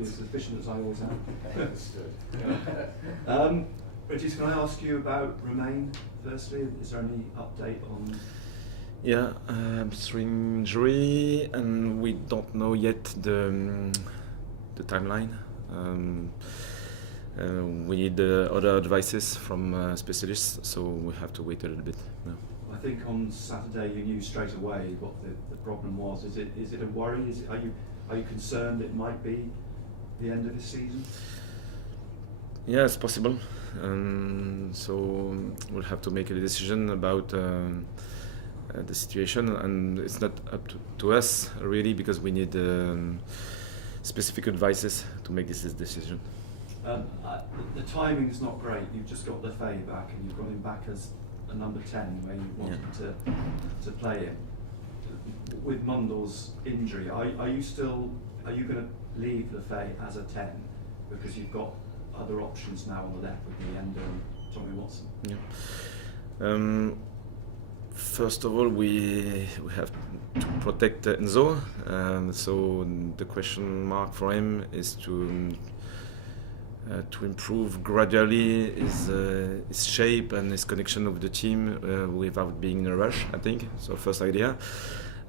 As efficient as I always am. Understood. Régis, can I ask you about Romain firstly? Is there any update on? Yeah, hamstring injury, and we don't know yet the timeline. We need other advices from specialists, so we have to wait a little bit. Yeah. I think on Saturday you knew straight away what the problem was. Is it a worry? Are you concerned it might be the end of the season? Yeah, it's possible. So we'll have to make a decision about the situation, and it's not up to us really, because we need specific advices to make this decision. The timing's not great. You've just got Lefebvre back, and you've got him back as a number 10 where you wanted to play him. With Mundell's injury, are you going to leave Lefebvre as a 10 because you've got other options now on the left with Leander and Tommy Watson? Yeah. First of all, we have to protect Enzo. So the question mark for him is to improve gradually his shape and his connection with the team without being in a rush, I think. So first idea.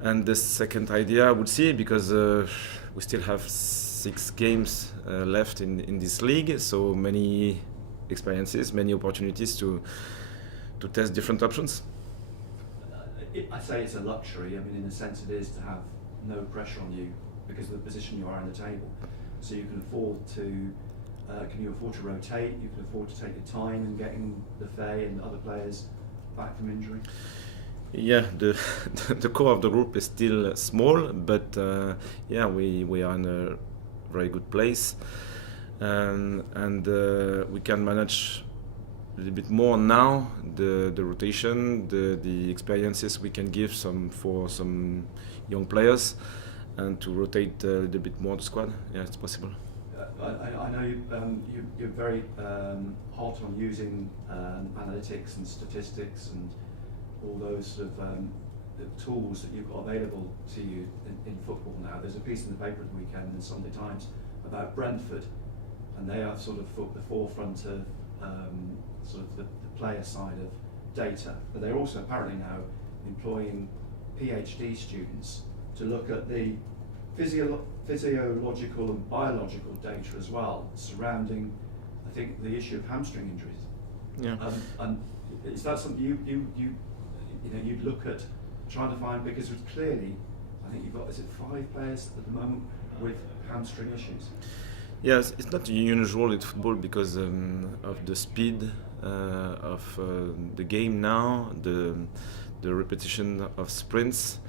And the second idea, we'll see, because we still have 6 games left in this league, so many experiences, many opportunities to test different options. I say it's a luxury. I mean, in a sense, it is to have no pressure on you because of the position you are in the table. So you can afford to. Can you afford to rotate? You can afford to take your time in getting Lefebvre and other players back from injury. Yeah, the core of the group is still small, but yeah, we are in a very good place, and we can manage a little bit more now. The rotation, the experiences we can give for some young players, and to rotate a little bit more the squad. Yeah, it's possible. I know you're very hot on using analytics and statistics and all those sort of the tools that you've got available to you in football now. There's a piece in the paper at the weekend in Sunday Times about Brentford, and they are sort of at the forefront of sort of the player side of data. But they're also apparently now employing PhD students to look at the physiological and biological data as well surrounding, I think, the issue of hamstring injuries. Yeah. And is that something you'd look at trying to find, because it's clearly, I think you've got, is it 5 players at the moment with hamstring issues? Yes, it's not unusual in football because of the speed of the game now, the repetition of sprints,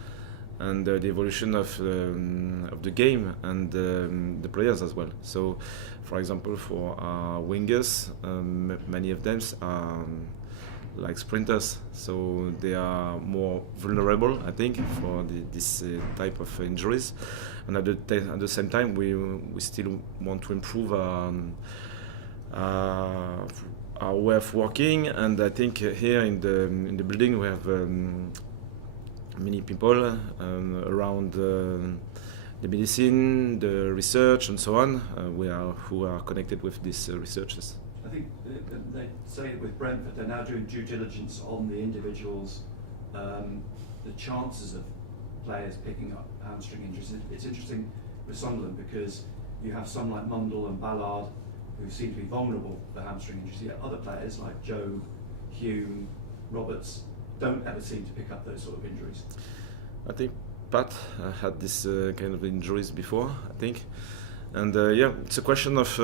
and the evolution of the game and the players as well. So, for example, for our wingers, many of them are like sprinters, so they are more vulnerable, I think, for this type of injuries. And at the same time, we still want to improve our way of working. And I think here in the building we have many people around the medicine, the research, and so on. Who are connected with these researchers. I think they say that with Brentford, they're now doing due diligence on the individuals, the chances of players picking up hamstring injuries. It's interesting with Sunderland because you have some like Mundell and Ballard who seem to be vulnerable for hamstring injuries, yet other players like Joe, Hume, Roberts don't ever seem to pick up those sort of injuries. I think Pat had this kind of injuries before, I think. And yeah, it's a question of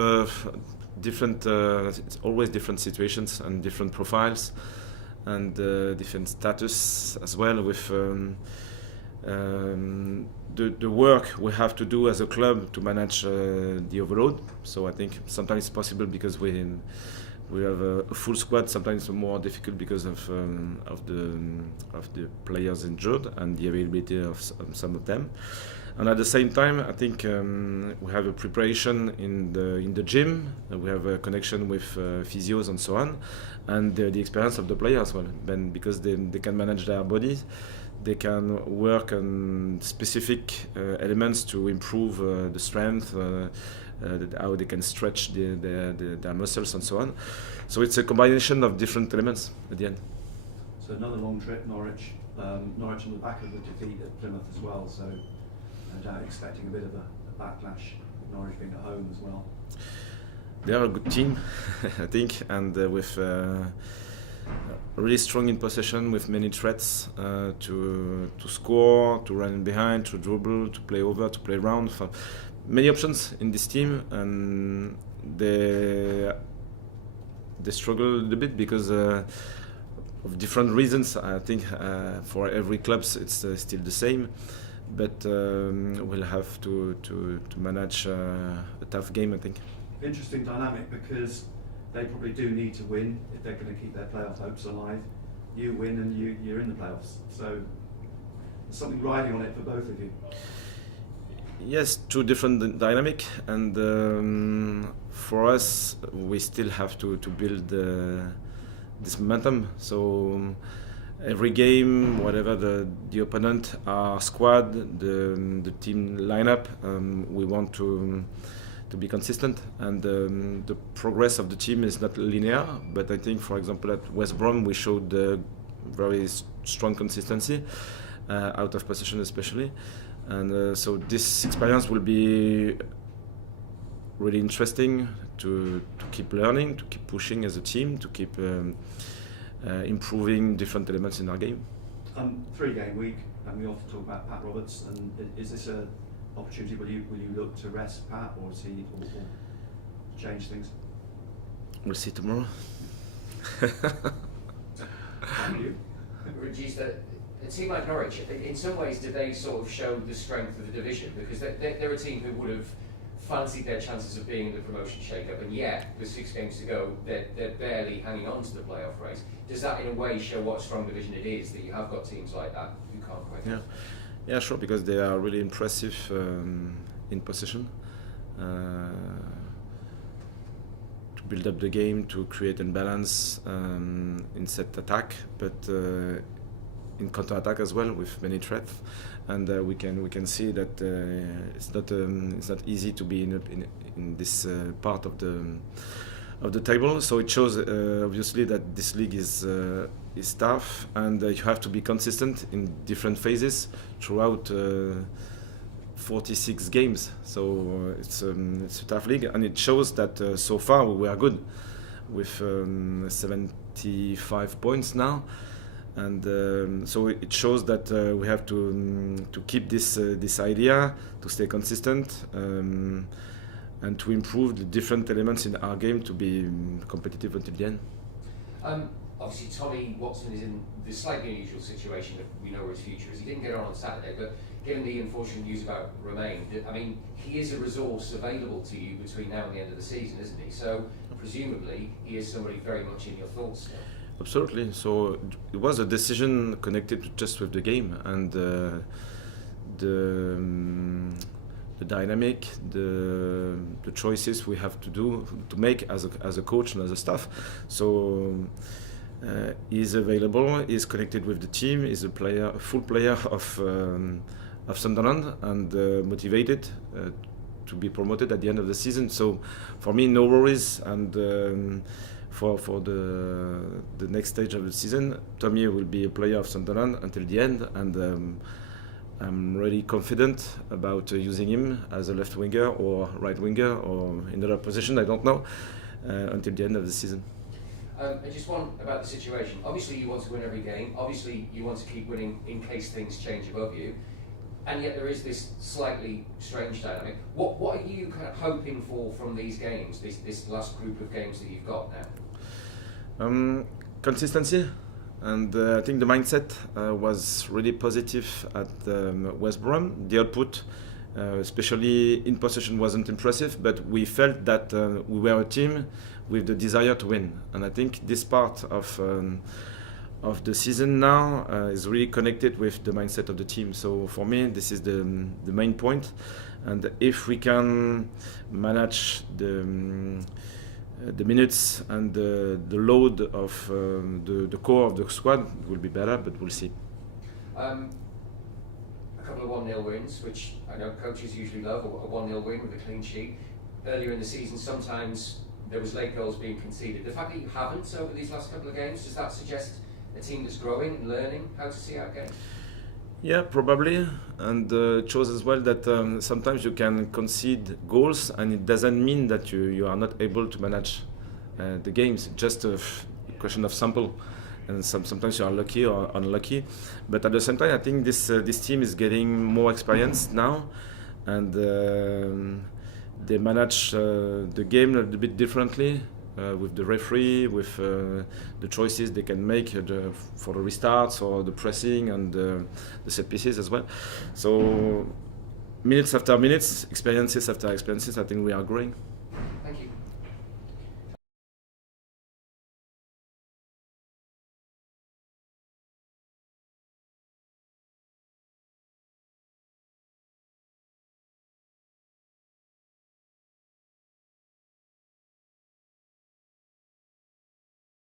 different, it's always different situations and different profiles and different status as well with the work we have to do as a club to manage the overload. So I think sometimes it's possible because we have a full squad. Sometimes it's more difficult because of the players injured and the availability of some of them. And at the same time, I think we have a preparation in the gym. We have a connection with physios and so on, and the experience of the players as well. Then because they can manage their bodies, they can work on specific elements to improve the strength, how they can stretch their muscles and so on. So it's a combination of different elements at the end. So another long trip, Norwich. Norwich on the back of the defeat at Plymouth as well, so no doubt expecting a bit of a backlash, Norwich being at home as well. They are a good team, I think, and with really strong in possession, with many threats to score, to run behind, to dribble, to play over, to play round. Many options in this team, and they struggle a bit because of different reasons. I think for every club it's still the same, but we'll have to manage a tough game, I think. Interesting dynamic, because they probably do need to win if they're going to keep their playoff hopes alive. You win and you're in the playoffs, so there's something riding on it for both of you. Yes, two different dynamic, and for us we still have to build this momentum. So every game, whatever the opponent, our squad, the team lineup, we want to be consistent, and the progress of the team is not linear. But I think, for example, at West Brom we showed very strong consistency, out of possession especially, and so this experience will be really interesting to keep learning, to keep pushing as a team, to keep improving different elements in our game. 3-game week, and we often talk about Pat Roberts, and is this a opportunity? Will you look to rest Pat, or change things? We'll see tomorrow. Thank you. Régis, a team like Norwich, in some ways, did they sort of show the strength of the division? Because they're a team who would have fancied their chances of being in the promotion shake-up, and yet, with 6 games to go, they're barely hanging on to the playoff race. Does that, in a way, show what a strong division it is, that you have got teams like that who can't quite? Yeah, sure, because they are really impressive in possession, to build up the game, to create imbalance in set attack, but in counter attack as well, with many threats, and we can see that it's not easy to be in this part of the table. So it shows obviously that this league is tough, and you have to be consistent in different phases throughout 46 games. So it's a tough league, and it shows that so far we are good with 75 points now, and so it shows that we have to keep this idea, to stay consistent, and to improve the different elements in our game to be competitive until the end. Obviously, Tommy Watson is in the slightly unusual situation that we know where his future is. He didn't get on Saturday, but given the unfortunate news about Romain, I mean, he is a resource available to you between now and the end of the season, isn't he? So, presumably, he is somebody very much in your thoughts still. Absolutely. So it was a decision connected just with the game, and the dynamic, the choices we have to make as a coach and as a staff. So he's available, he's connected with the team, he's a full player of Sunderland, and motivated to be promoted at the end of the season. So for me, no worries, and for the next stage of the season, Tommy will be a player of Sunderland until the end, and I'm really confident about using him as a left winger or right winger or in another position, I don't know, until the end of the season. I just want about the situation. Obviously, you want to win every game. Obviously, you want to keep winning in case things change above you. And yet there is this slightly strange dynamic. What are you kind of hoping for from these games, this last group of games that you've got now? Consistency. And I think the mindset was really positive at West Brom. The output, especially in possession, wasn't impressive, but we felt that we were a team with the desire to win. And I think this part of the season now is really connected with the mindset of the team. So for me, this is the main point. And if we can manage the minutes and the load of the core of the squad, it will be better, but we'll see. A couple of 1-0 wins, which I know coaches usually love, a 1-0 win with a clean sheet. Earlier in the season, sometimes there was late goals being conceded. The fact that you haven't over these last couple of games, does that suggest a team that's growing and learning how to see out games? Yeah, probably, and it shows as well that sometimes you can concede goals, and it doesn't mean that you are not able to manage the games. It's just a question of sample, and sometimes you are lucky or unlucky. But at the same time, I think this team is getting more experience now, and they manage the game a little bit differently. With the referee, with the choices they can make for the restarts or the pressing and the set pieces as well. So minutes after minutes, experiences after experiences, I think we are growing.